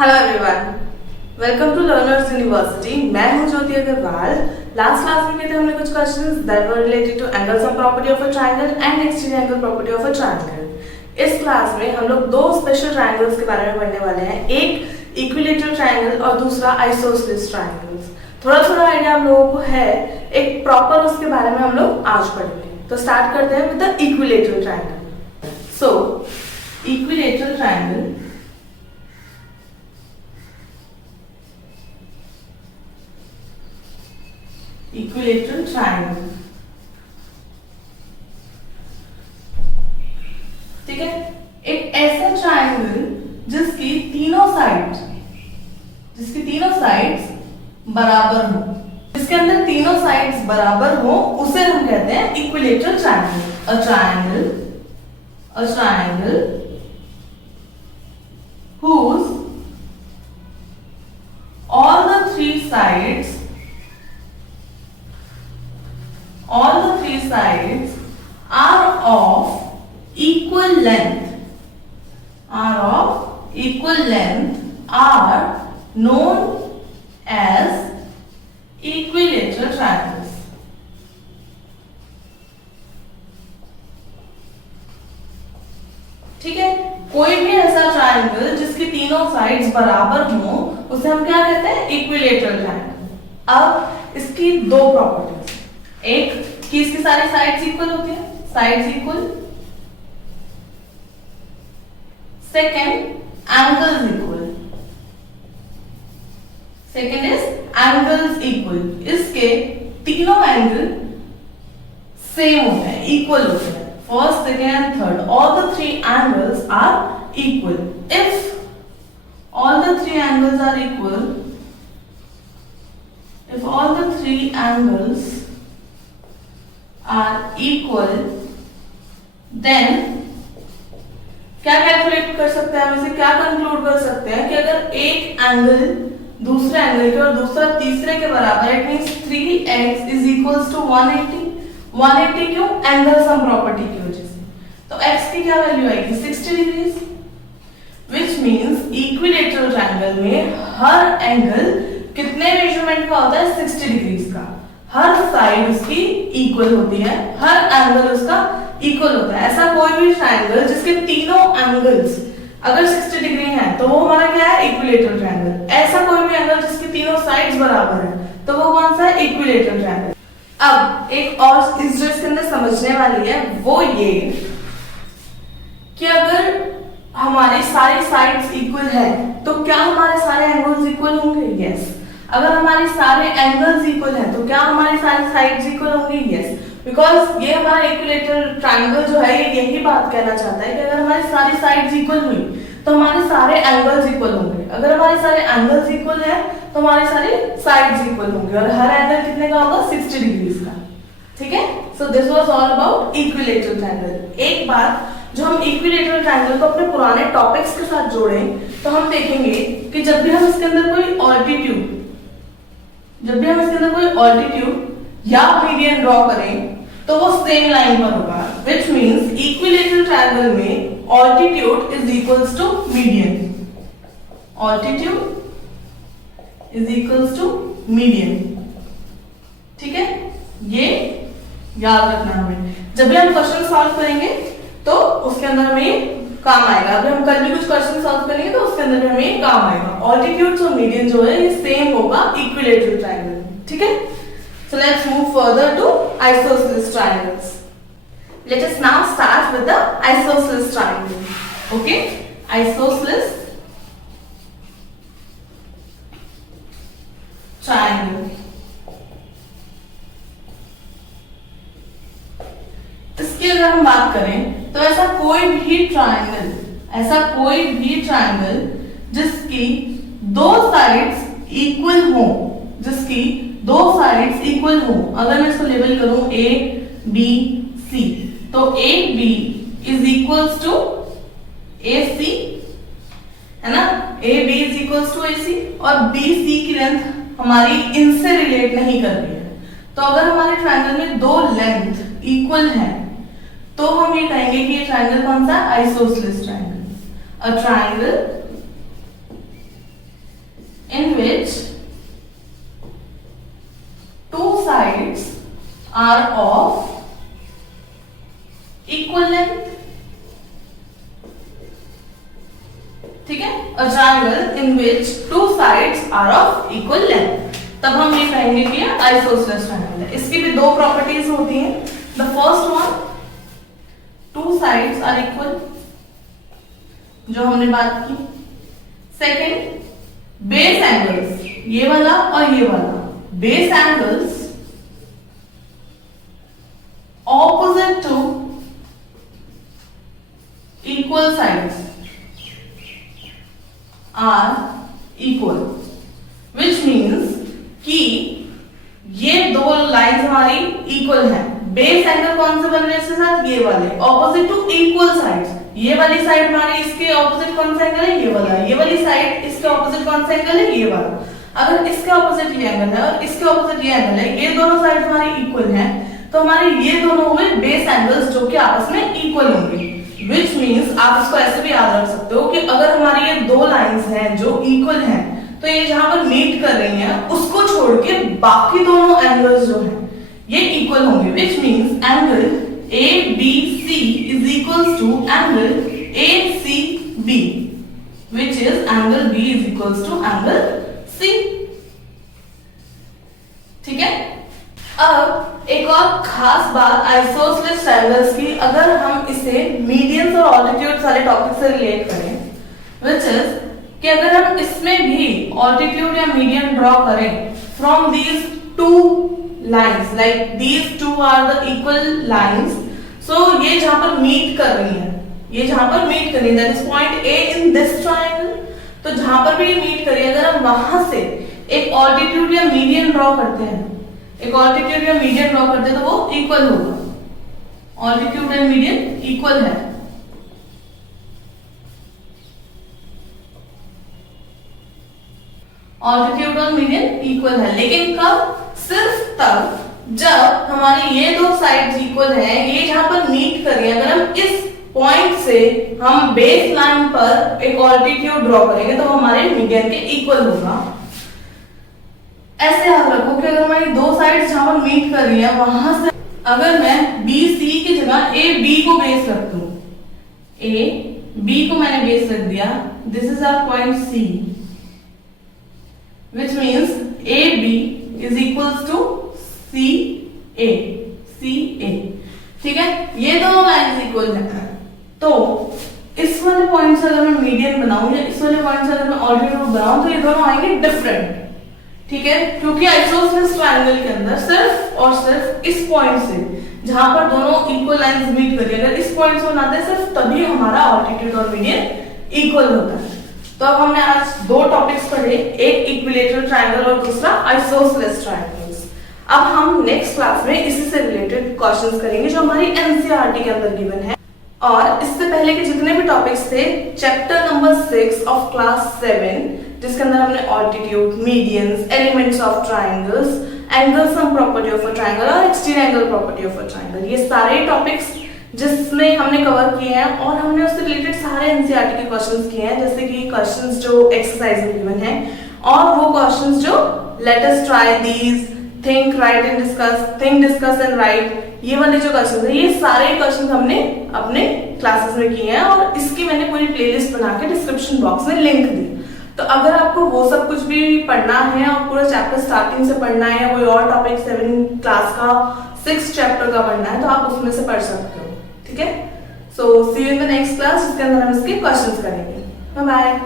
Hello everyone, welcome to learners university. मैं हूं ज्योति Agarwal. Last class में किए थे हमने कुछ questions that were related two angles of property of a triangle and exchange angle property of a triangle. इस class में हम लोग दो स्पेशल ट्रायंगल्स के बारे में पढ़ने वाले हैं, एक इक्विलैटरल ट्रायंगल और दूसरा आइसोसेलेस ट्रायंगल्स। थोड़ा थोड़ा आइडिया हम लोगों को है, एक प्रॉपर उसके बारे में हम लोग आज पढ़ेंगे। तो स्टार्ट करते हैं with the equilateral triangle. So equilateral triangle equilateral triangle, ठीक है। एक ऐसा ट्रायंगल जिसकी तीनों साइड्स बराबर हो, जिसके अंदर तीनों साइड्स बराबर हो, उसे हम कहते हैं equilateral triangle. A triangle whose all the three sides are of equal length are known as equilateral triangles। ठीक है, कोई भी ऐसा ट्रायंगल जिसकी तीनों साइड्स बराबर हो उसे हम क्या कहते हैं? Equilateral triangle. अब इसकी दो प्रॉपर्टीज, एक कि इसकी सारी साइड्स इक्वल होती है, sides equal. Second, angles equal. Second is angles equal. इसके तीनों एंगल सेम होते हैं, इक्वल होते हैं। First, second, third, all the three angles are equal. If all the three angles are equal, then क्या calculate कर सकते हैं हम? इसे क्या कंक्लूड कर सकते हैं कि अगर एक एंगल दूसरे एंगल के और दूसरा तीसरे के बराबर, it means 3x is equals to 180। 180 क्यों? एंगल सम प्रॉपर्टी की वजह से। तो x की क्या वैल्यू आएगी? 60 degrees, which means equilateral triangle में हर एंगल कितने मेजरमेंट का होता है? 60 डिग्रीज का। हर साइड उसकी इक्वल होती है, हर एंगल उसका इक्वल होता है। ऐसा कोई भी ट्रायंगल जिसके तीनों एंगल्स अगर 60 डिग्री हैं तो वो हमारा क्या है? Equilateral triangle. ऐसा कोई भी एंगल जिसकी तीनों साइड्स बराबर है तो वो कौन सा है? Equilateral triangle. अब एक और इस जो इसके अंदर समझने वाली है वो ये कि अगर हमारी सारी साइड्स इक्वल है तो क्या हमारे सारे एंगल्स इक्वल होंगे? यस। अगर हमारे सारे एंगल्स इक्वल है तो क्या हमारी सारी साइड्स इक्वल होंगी? यस। बिकॉज ये हमारा इक्विलैटरल ट्रायंगल जो है ये यही बात कहना चाहता है कि अगर हमारी सारी साइड्स इक्वल हुई तो हमारे सारे एंगल्स इक्वल होंगे। अगर हमारे सारे एंगल्स इक्वल है तो हमारे सारे साइड्स इक्वल होंगे और हर एंगल कितने का होगा? 60 डिग्रीज का। ठीक है, so this was all about equilateral triangle. एक बात जो हम इक्विलैटरल ट्रायंगल को अपने पुराने टॉपिक्स के साथ जोड़ें तो हम देखेंगे कि जब भी हम इसके अंदर कोई ऑल्टीट्यूड या मीडियन ड्रॉ करें तो वो सेम लाइन पर होगा, व्हिच मींस इक्विलैटरल ट्रायंगल में altitude is equals to median. ठीक है, ये याद रखना हमें। जब भी हम क्वेश्चन सॉल्व करेंगे तो उसके अंदर हमें काम आएगा। अगर हम कल भी कुछ क्वेश्चन सॉल्व करेंगे तो उसके अंदर हमें काम आएगा। ऑल्टीट्यूड और मीडियन जो है ये सेम होगा इक्विलैटरल ट्रायंगल। ठीक है, so let's move further to isosceles triangles. Let us now start with the isosceles triangle. Okay, isosceles triangle. इसकी अगर हम बात करें तो ऐसा कोई भी ट्रायंगल जिसकी दो साइड्स इक्वल हो, अगर मैं इसको लेबल करूं A B C तो AB is equals to AC, है ना? AB is equals to AC और BC की लेंथ हमारी इनसे रिलेट नहीं कर रही है। तो अगर हमारे ट्रायंगल में दो लेंथ इक्वल है तो हम ये कहेंगे कि ये ट्रायंगल कौन सा? Isosceles triangle. A triangle in which two sides are of equal length. ठीक है, a triangle in which two sides are of equal length. तब हम ये कहेंगे कि यह आइसोसेलेस ट्रायंगल है. इसकी भी दो प्रॉपर्टीज होती हैं. The first one, two sides are equal, जो हमने बात की. सेकेंड, बेस एंगल्स, ये वाला और ये वाला, base angles opposite to equal sides are equal, which means कि ये दो लाइंस हमारी इक्वल हैं. बेस एंगल कौन से बन रहे हैं इसके साथ? ये वाले, ऑपोजिट टू इक्वल साइड्स. ये वाली साइड हमारी इसके ऑपोजिट कौन सा एंगल है? ये वाला. ये वाली साइड इसके ऑपोजिट कौन सा एंगल है? ये वाला. अगर इसके ऑपोजिट ये एंगल है और इसके ऑपोजिट ये एंगल है, ये दोनों साइड हमारी इक्वल हैं, तो हमारे ये दोनों हुए बेस एंगल्स जो कि आपस में इक्वल होंगे. विच मीन्स आप इसको ऐसे भी याद रख सकते हो कि अगर हमारी ये दो लाइंस हैं जो इक्वल हैं, तो ये जहां पर मीट कर रही हैं उसको छोड़ के बाकी दोनों एंगल्स जो हैं ये इक्वल होंगे. Which means angle ABC is equals to angle ACB, which is angle B is equals to angle C. ठीक है. अब एक और खास बात आइसोसेलेस ट्रायंगल्स की, अगर हम इसे मीडियंस और ऑल्टीट्यूड्स वाले टॉपिक से रिलेट करें, विच इज कि अगर हम इसमें भी ऑल्टीट्यूड या मीडियन ड्रॉ करें from these two lines, like these two are the equal lines, so ये जहां पर मीट कर रही है, ये जहां पर मीट कर रही है, that is point A in this triangle. तो जहां पर भी ये मीट कर रही है, अगर हम वहां से एक ऑल्टीट्यूड या मीडियन ड्रॉ करते हैं, एक ऑल्टीट्यूड या मीडियन ड्रॉ करते हैं, तो वो इक्वल होगा. ऑल्टीट्यूड एंड मीडियन इक्वल है. ऑल्टीट्यूड और मीडियन इक्वल है, लेकिन कब? सिर्फ तब जब हमारी ये दो साइड्स इक्वल हैं, ये जहां पर मीट कर रही है. अगर हम इस पॉइंट से हम बेस लाइन पर एक ऑल्टीट्यूड ड्रॉ करेंगे तो हमारे मीडियन के इक्वल होगा. ऐसे याद रखो कि अगर हमारी दो साइड्स जहां पर मीट कर रही है, वहां से अगर मैं BC की जगह AB को बेस रख दूं, AB को मैंने बेस रख दिया, this is our point C, which means AB is equals to CA. ठीक है, ये दोनों लाइंस इक्वल हैं. तो इस वाले पॉइंट से अगर मैं मीडियन बनाऊं या इस वाले पॉइंट से अगर मैं ऑल्टीट्यूड बनाऊं, तो ये दोनों आएंगे डिफरेंट. ठीक है, क्योंकि आइसोसेलेस ट्रायंगल के अंदर सिर्फ और सिर्फ इस पॉइंट से जहां पर दोनों इक्वल लाइंस मीट कर रही है, अगर इस पॉइंट से बनाते हैं सिर्फ तभी हमारा ऑल्टीट्यूड और मीडियन इक्वल होता है. तो अब हमने आज दो टॉपिक्स पढ़े, एक इक्विलैटरल ट्रायंगल और दूसरा आइसोसेलेस ट्रायंगल्स. अब हम नेक्स्ट क्लास में इसी से रिलेटेड क्वेश्चंस करेंगे जो हमारी एनसीईआरटी के अंदर गिवन है. और इससे पहले के जितने भी टॉपिक्स थे, चैप्टर नंबर 6 ऑफ क्लास 7, जिसके अंदर हमने altitude, medians, elements of triangles, angle sum property of a triangle और exterior angle property of a triangle, ये सारे टॉपिक्स जिसमें हमने कवर किए हैं और हमने उससे रिलेटेड सारे एनसीईआरटी के क्वेश्चंस किए हैं, जैसे कि क्वेश्चंस जो एक्सरसाइज में गिवन है और वो क्वेश्चंस जो let us try these, think, right and discuss, think, discuss and right, ये वाले जो क्वेश्चंस हैं, ये सारे क्वेश्चंस हमने अपने क्लासेस में किए हैं और इसकी मैंने पूरी प्लेलिस्ट बना के डिस्क्रिप्शन बॉक्स में लिंक दी. तो अगर आपको वो सब कुछ भी पढ़ना है और पूरा चैप्टर स्टार्टिंग से पढ़ना है या कोई और टॉपिक 7 क्लास का 6 चैप्टर का पढ़ना है, तो आप उसमें से पढ़ सकते हो. ठीक है, so see you in the next class, जिसके अंदर हम इसके क्वेश्चंस करेंगे. Bye bye.